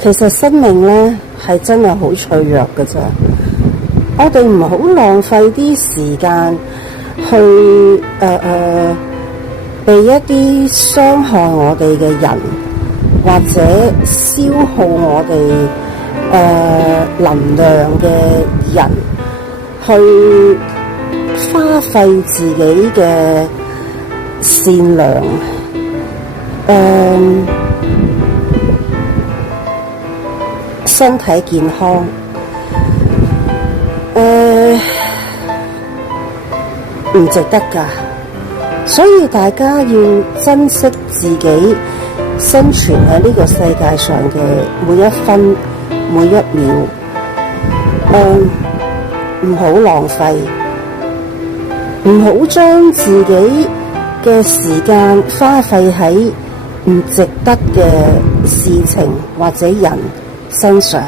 其實生命呢係真係好脆弱㗎咋，我哋唔好浪費啲時間去被一啲傷害我哋嘅人，或者消耗我哋能量嘅人，去花費自己嘅善良，身體健康，唔值得㗎。所以大家要珍惜自己生存喺呢個世界上嘅每一分每一秒，唔好浪費，唔好將自己嘅時間花費喺唔值得嘅事情或者人身上。